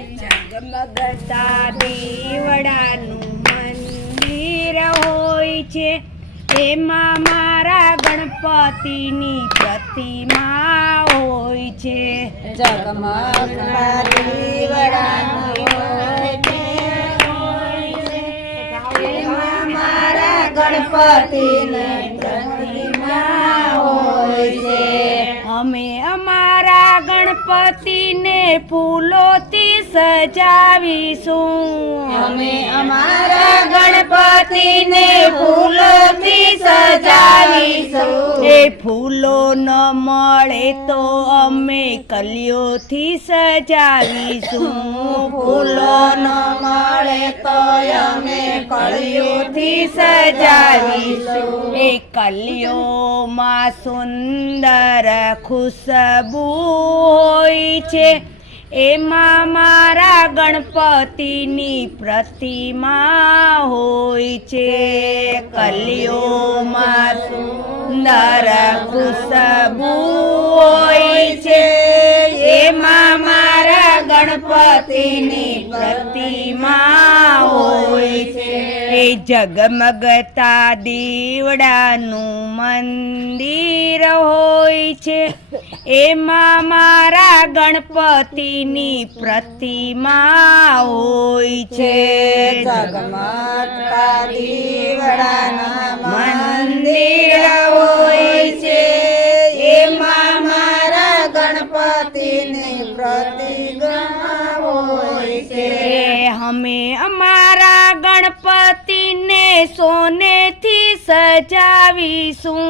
જગમગતા દેવડાનું મંદિર હોય છે. એમાં મારા ગણપતિની પ્રતિમા હોય છે. હોય છે. અમે અમારા ગણપતિને ફૂલોથી સજાવીશું. અમે અમારા ગણપતિને ફૂલોથી સજાવીશું. એ ફૂલો ન મળે તો અમે કલીઓથી સજાવીશું. ફૂલો ન મળે તો અમે કળીઓથી સજાવીશું. એ કલીઓમાં સુંદર ખુશબુ હોય છે. એમાં મારા ગણપતિની પ્રતિમા હોય છે. કલિયોમાં સુંદર ખુશબુ હોય છે. એમાં મારા ગણપતિની પ્રતિમા હોય છે. એ જગમગતા દીવડાનું મંદિર હોય છે. એમાં મારા ગણપતિની પ્રતિમા હોય છે. મંદિર હોય છે. એમાં મારા ગણપતિની પ્રતિમા હોય છે. અમે અમારા ગણપતિને સોનેથી સજાવીશું.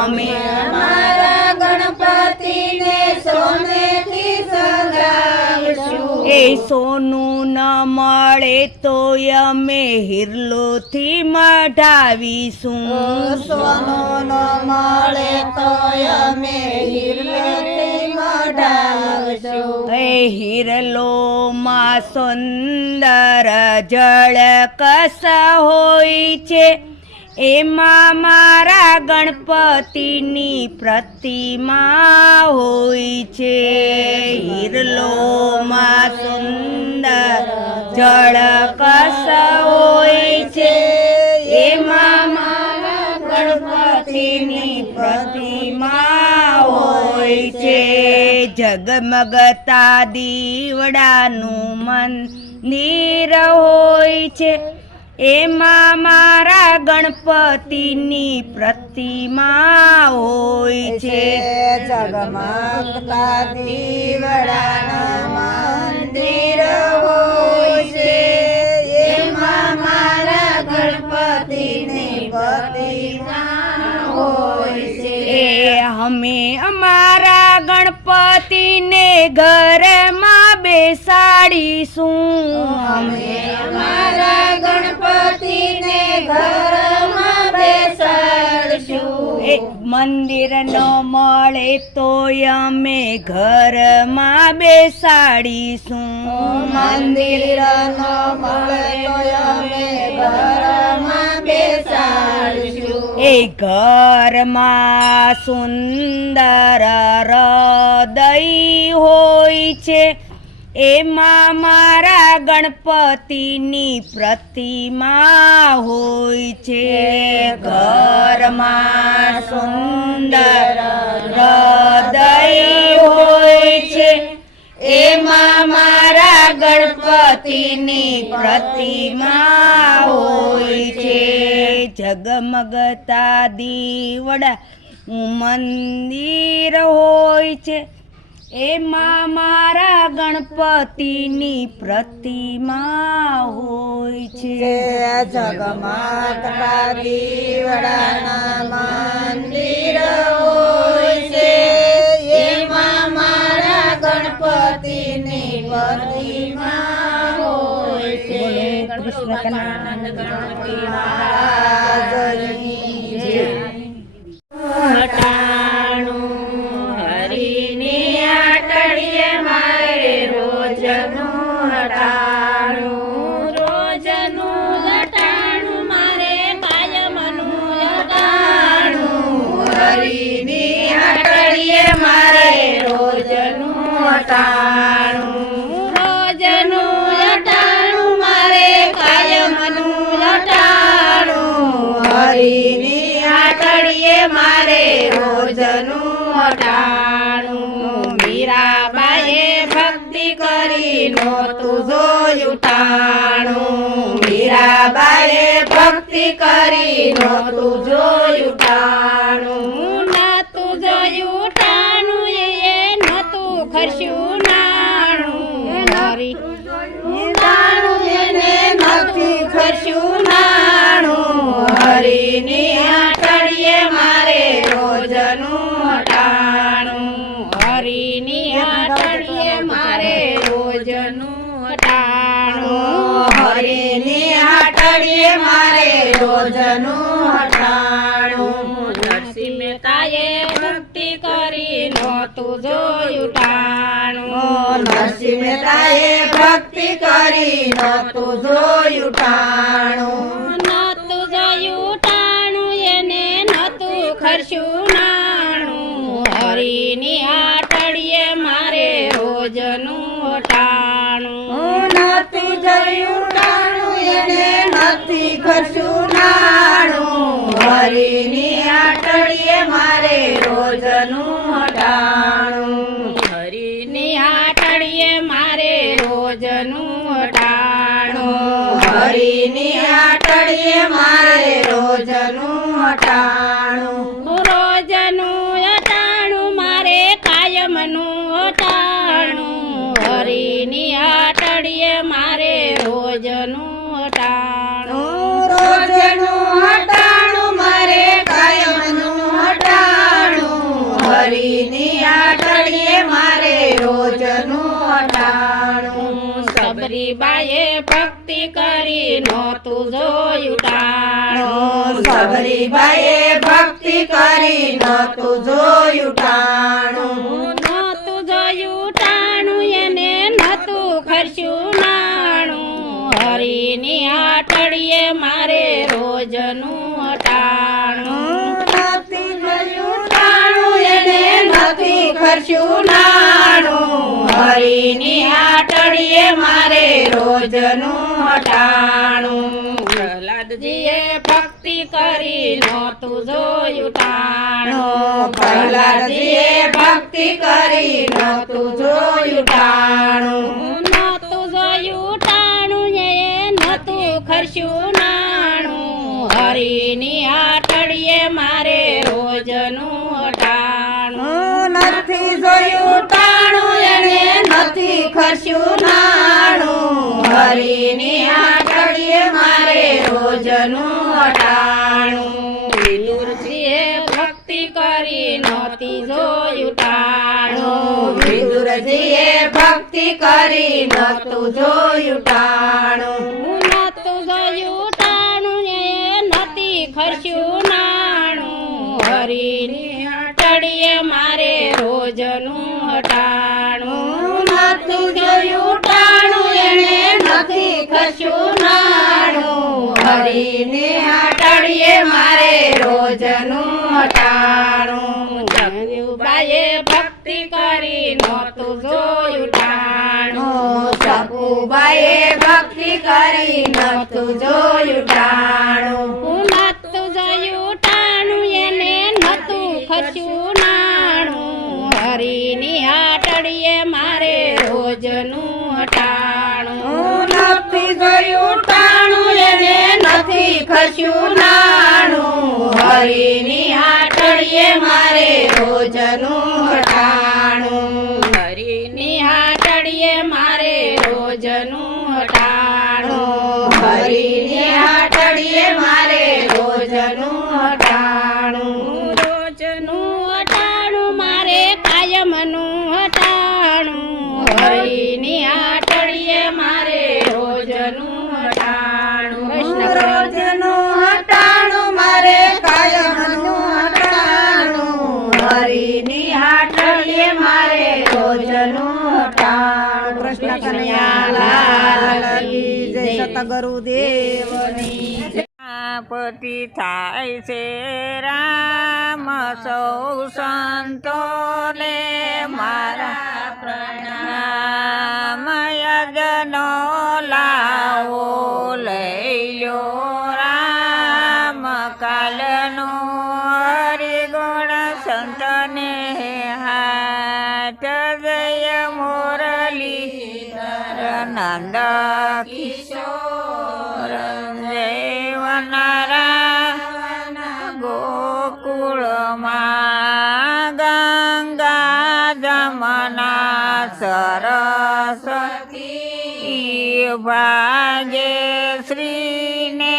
અમે અમારા ગણપતિને સોનેથી સજાવીશું. એ સોનું ન મળે તો અમે હિરલોથી મઢાવીશું. સોનું ન મળે તો અમે હિરલેથી મઢાવીશું. એ હિરલોમાં સુંદર જળ કસ હોય છે. એમાં મારા ગણપતિની પ્રતિમા હોય છે. હિરલોમાં સુંદર જળ કસ હોય છે. એમાં મારા ગણપતિની પ્રતિમા હોય છે. જગમગતા દીવડાનું મંદિર હોય છે. એમાં મારા ગણપતિની પ્રતિમા હોય છે જગમગતા દીવડાના મંદિર હોય છે. એમાં મારા ગણપતિની પ્રતિમા હોય છે. એ અમે અમારા ગણપતિને ઘરમાં બેસાડીશું અમે અમારા ગણપતિને ઘરમાં બેસાડશું મંદિર ન મળે તો અમે ઘરમાં બેસાડીશું. મંદિર ન મળે તો અમે ઘરમાં બેસાડશું. એ ઘરમાં સુંદર હૃદય હોય છે. એમાં મારા ગણપતિની પ્રતિમા હોય છે ઘરમાં સુંદર હૃદય હોય છે. એમાં મારા ગણપતિની પ્રતિમા હોય છે. જગમગતા દીવડા મંદિર હોય છે. એમાં મારા ગણપતિની પ્રતિમા હોય છે. જગમગતા દીવડાના મંદિર હોય છે. એમાં મારા ગણપતિની પ્રતિમા હોય છે. કૃષ્ણ ગણપતિ મહારાજની લટાણું રોજનું લટાણું મારે કાયમનું લટાણું હરીની આટડીએ મારે રોજનું અટાણું મીરાબાઈએ ભક્તિ કરી નહોતું જોયું ટાણું મીરાબાઈએ ભક્તિ કરી નહોતું, જોયું ટાણું. હરીની આટડીએ મારે રોજનું અટાણું. હરીની આટડીએ મારે રોજનું અટાણું. હરીની આટડીએ મારે રોજનું અટાણું. નરસિંહ મહેતાએ ભક્તિ કરી નહોતું જોયું ટાણું. નરસિંહ મહેતાએ ભક્તિ કરી નહોતું જોયું ટાણું. ખર્ચ્યું નાણું હરીની આટડીએ મારે રોજનું હટાણું હરીની આટડીએ મારે રોજનું અટાણું હરીની આટડીએ મારે રોજનું અટાણું નહોતું જોયું ટાણું સબરીબાએ ભક્તિ કરી નહોતું જોયું ટાણું નહોતું જોયું ટાણું એને નહોતું ખર્ચ્યું નાણું. હરીની આટડીએ મારે રોજનું અટાણું. નથી જોયું ટાણું એને નથી ખર્ચ્યું નાણું. હરીની આટડીએ મારે રોજનું હટાણું પ્રહલાદજીએ ભક્તિ કરી નહોતું જોયું ટાણું. પ્રહલાદજીએ ભક્તિ કરી નહોતું જોયું ટાણું. નહોતું જોયું ટાણું એ નહોતું ખર્ચ્યું નાણું. હરીની આટડીએ મારે રોજનું હટાણું નથી જોયું નથી ખર્ચ્યું નાણું. હરીની આટડીએ મારે રોજનું અટાણું. વિદુરજીએ ભક્તિ કરી નહોતી જોયું ટાણું વિદુરજીએ ભક્તિ કરી નહોતું જોયું ટાણું નહોતું જોયું ટાણું એ નથી ખર્ચ્યું નાણું. હરીની આટડીએ મારે રોજનું અટાણું. ટાણું મારે રોજનું ટાણું જગયુબાએ ભક્તિ કરી નહોતું જોયું ટાણું. સબુબાએ ભક્તિ કરી નહોતું જોયું ટાણું. નહોતું જોયું ટાણું, એને નહોતું ખસ્યું નાણું. હરીની આટડીએ મારે રોજનું અટાણું. નથી જોયું ટાણું એને નથી ખસ્યું નાણું. હરીની આટડીએ મારે રોજનું અટાણું. હરીની આટડીએ મારે રોજનું અટાણું. હરીની આટડીએ મારે હરીની આટડીએ મારે રોજનું અટાણું કૃષ્ણ કનૈયા લાલ કી જય સતગુરુ દેવની પતિ થાય છે રામ, સૌ સંતોને મારા પ્રણામ યજનો લો સરસ્વતી ભાગે શ્રીને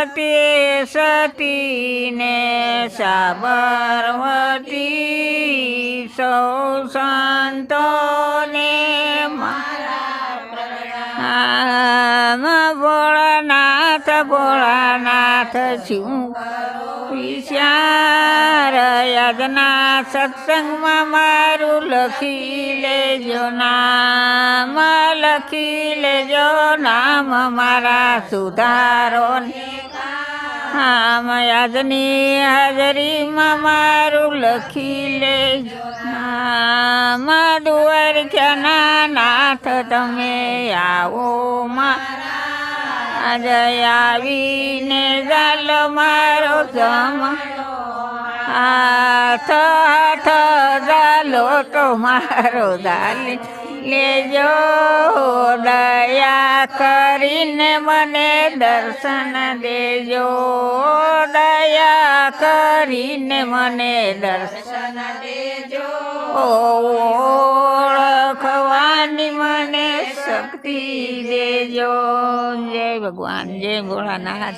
રતે સતીને સાબરવતી સૌ સંતોને મારા ભોળાનાથ ભોળાનાથ શું વિચાર યજ્ઞા સત્સંગમાં મારું લખી લેજો નામ, લખી લેજો નામ મારા સુધારો આમ યાદની હાજરીમાં મારું લખી લેજો નામ. દ્વારકાના નાથ તમે આવો મારા જય આવીને ગાલ મારો જમ હાથ હાથ ગાલો તો મારો દાલી લેજો દયા કરીને મને દર્શન દેજો. દયા કરીને મને દર્શન દેજો. ઓળખવાની મને શક્તિ દેજો. જય ભગવાન, જય ભોળાનાથ.